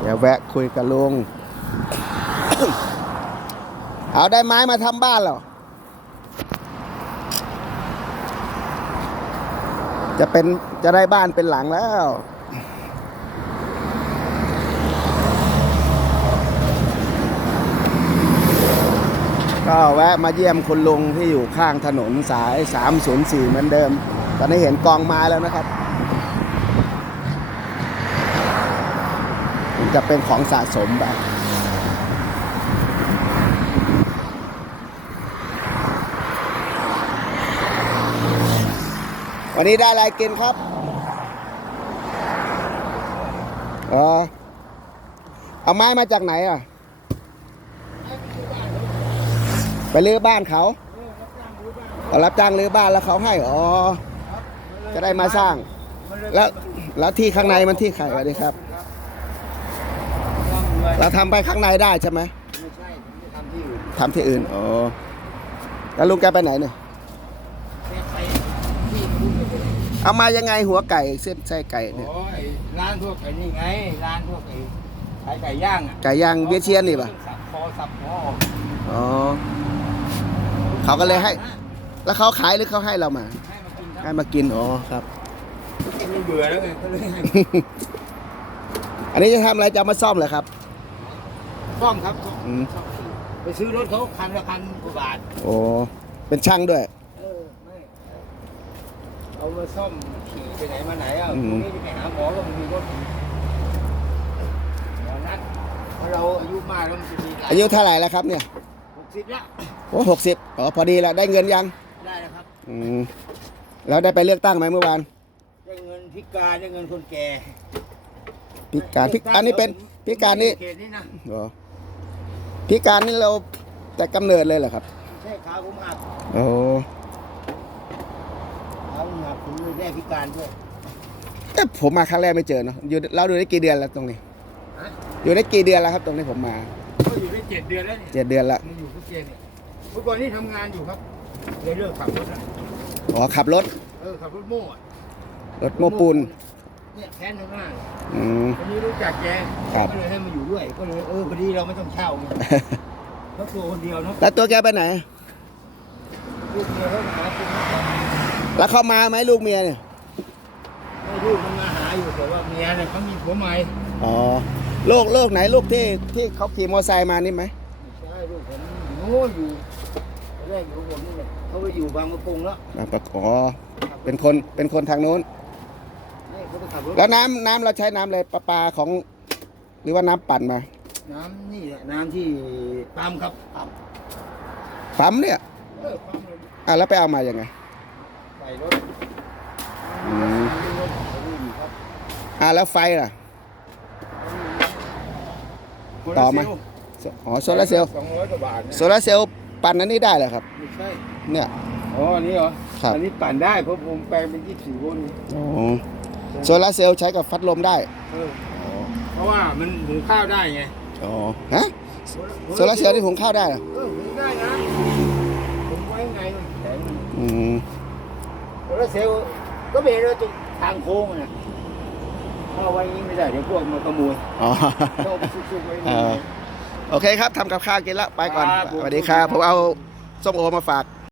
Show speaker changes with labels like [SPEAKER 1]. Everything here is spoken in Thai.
[SPEAKER 1] เดี๋ยวแวะคุยกับลุง เอาได้ไม้มาทำบ้านเหรอ จะเป็นจะได้บ้านเป็นหลังแล้ว ก็แวะมาเยี่ยมคุณลุงที่อยู่ข้างถนนสาย 304 เหมือนเดิม ตอนนี้เห็นกองไม้แล้วนะครับ มัน จะเป็นของสะสมแบบวันนี้ได้อะไรกินครับ อ๋อ เอาไม้มาจากไหนอะ ไปรื้อบ้านเขาเอารับจ้างรื้อบ้านแล้วเขาให้ อ๋อ จะได้มาสร้าง แล้ว แล้วที่ข้างในมันที่ใครวะดีครับ เราทำไปข้างในได้ใช่ไหม
[SPEAKER 2] ไม่ใช่ผมจะทำที่อื่น
[SPEAKER 1] ทำที่อื่นอ๋อแล้วลุงแกไปไหนเนี่ย
[SPEAKER 2] แค่ไปที่รู้ไม่เป็น
[SPEAKER 1] เอามายังไงหัวไก่เส้นไส้ไก่เนี่ย
[SPEAKER 2] โอ้ยร้านพวกไอ้นี่ไง ร้านพวกไอ้ขายไก่ย่างอะ
[SPEAKER 1] ไก่ย่างเวียดเชียนนี่ป่ะ
[SPEAKER 2] สับคอสับคอ
[SPEAKER 1] อ๋อเขาก็เลยให้ แล้วเขาขายหรือเขาให้เรามา
[SPEAKER 2] ให้มากินครับ
[SPEAKER 1] ให้มากินอ๋อครับ
[SPEAKER 2] กินไม่เบื่อแล้วไงก็เลยให้
[SPEAKER 1] อันนี้จะทำอะไรจะเอามาซ่อมเหรอครับ
[SPEAKER 2] ซ่อมครับซ่อม
[SPEAKER 1] อืม
[SPEAKER 2] ไปซื้อรถเขาคันละพันกว่าบาท
[SPEAKER 1] โอ้เป็นช่างด้วย
[SPEAKER 2] เออไม่เอามาซ่อมขี่ไปไหนมาไหนอะ
[SPEAKER 1] อืม
[SPEAKER 2] พรุ่งนี้จะไปหาหมอก็มันมีรถหมอนัดเพราะเราอายุมากแล้วมันจะมีหลาย
[SPEAKER 1] อายุเท่าไหร่แล้วครับเนี่ย
[SPEAKER 2] หกสิบละ
[SPEAKER 1] โอ้หกสิบอ๋อพอดีแล้วได้เงินยัง
[SPEAKER 2] ได้แล้วครับ
[SPEAKER 1] อืมแล้วได้ไปเลือกตั้งไหมเมื่อวาน
[SPEAKER 2] ได้เงินพิการได้เงินคนแก่
[SPEAKER 1] พิการพิอันนี้เป็นพิการนี่
[SPEAKER 2] เขตนี่นะ
[SPEAKER 1] อ๋อ พิการนี่เราแต่กำเนิดเลยเหรอครับ
[SPEAKER 2] ใช่ขาผมหัก
[SPEAKER 1] โอ้
[SPEAKER 2] ขาผมหักผมเลยได้พิการด้วย
[SPEAKER 1] แต่ผมมาครั้งแรกไม่เจอเนาะอยู่เราดูได้กี่เดือนแล้วตรงนี้
[SPEAKER 2] ฮะ
[SPEAKER 1] อยู่ได้กี่เดือนแล้วครับ ตรงนี้ผมมา
[SPEAKER 2] ก็อยู่ได้เจ็ดเดือนแล้วเนี่ย
[SPEAKER 1] เจ็ดเดือนละ
[SPEAKER 2] มันอยู่ทุกเย็นเนี่ยเมื่อก่อนนี่ทำงานอยู่ครับเลยเลิกขับรถแล้ว
[SPEAKER 1] อ๋อขับรถ
[SPEAKER 2] เออขับรถโม่อะ
[SPEAKER 1] รถโม้ปูน
[SPEAKER 2] เนี่ยแค้นข้างหน้า
[SPEAKER 1] อืม
[SPEAKER 2] วันนี้รู้จักแก
[SPEAKER 1] ครับ
[SPEAKER 2] ก็เลยให้มาอยู่ด้วย ก็เลยเออพอดีเราไม่ต้องเช่าไงเขาตัวคนเดียวเนาะ
[SPEAKER 1] แล้วตัวแกไปไหน
[SPEAKER 2] ลูกเมียเขาหาคุณ
[SPEAKER 1] แล้วเขามาไหมลูกเมียเนี่ย
[SPEAKER 2] ไม่ลูกมันมาหาอยู่แต่ว่าเมียเนี่ยเขามีผัวใหม่
[SPEAKER 1] อ๋อ ลูกลูกไหนลูกที่ที่เขาขี่มอเตอร์ไซค์มานี่ไหม
[SPEAKER 2] ไม่ใช่ลูกผมโน่นอยู่ตอนแรกอยู่ผมนี่แหละเขาไปอยู่บางมะกงแล้ว
[SPEAKER 1] บางประกอ๋อเป็นคนเป็นคนทางโน้น
[SPEAKER 2] นี่เขาไปขับรถ
[SPEAKER 1] แล้วน้ำน้ำเราใช้น้ำอะไรประปาของ หรือว่าน้ำปั่นมา
[SPEAKER 2] น้ำนี่แหละน้ำที่ปั๊มครับปั๊ม
[SPEAKER 1] ปั๊มเนี่ย
[SPEAKER 2] เออปั๊มเลย
[SPEAKER 1] อะแล้วไปเอามายังไง
[SPEAKER 2] ใส่รถ
[SPEAKER 1] อืม
[SPEAKER 2] รถเขาวิ่งครับ
[SPEAKER 1] อะแล้วไฟล่ะ ต่อมา อ๋อโซลาร์เซลล์
[SPEAKER 2] สองร้อยกว่าบาทนะ
[SPEAKER 1] โซลาร์เซลล์ปั่นอันนี้ได้เหรอครับ
[SPEAKER 2] ไม่ใช่
[SPEAKER 1] เนี่ย
[SPEAKER 2] อ๋ออันนี้เหรอ
[SPEAKER 1] ครับ
[SPEAKER 2] อันนี้ปั่นได้เพราะผมแปลงเป็นยี่สิบสี่โวลต์
[SPEAKER 1] อ๋อ โซลาร์เซลล์ใช้กับฟัดลมได้
[SPEAKER 2] เออเพราะว่ามันหุงข้าวได้ไง
[SPEAKER 1] อ๋อฮะโซลาร์เซลล์ที่หุงข้าวได้เหรอ
[SPEAKER 2] เออหุงได้นะผมไว้ไงมันแข็ง
[SPEAKER 1] อืม
[SPEAKER 2] โซลาร์เซลล์ก็เป็นเราตรงทางโค้งอะนะเอาไว้อย่างนี้ไม่ได้เดี๋ยวพวกมันขโมย
[SPEAKER 1] อ๋อ
[SPEAKER 2] เข้าไปซุกๆไว้
[SPEAKER 1] เอ
[SPEAKER 2] นี่
[SPEAKER 1] อโอเคครับทำกับข้าวกินแล้วไปก่อน
[SPEAKER 2] ครับผม
[SPEAKER 1] สวัสดีครับผมเอาส้มโอมาฝาก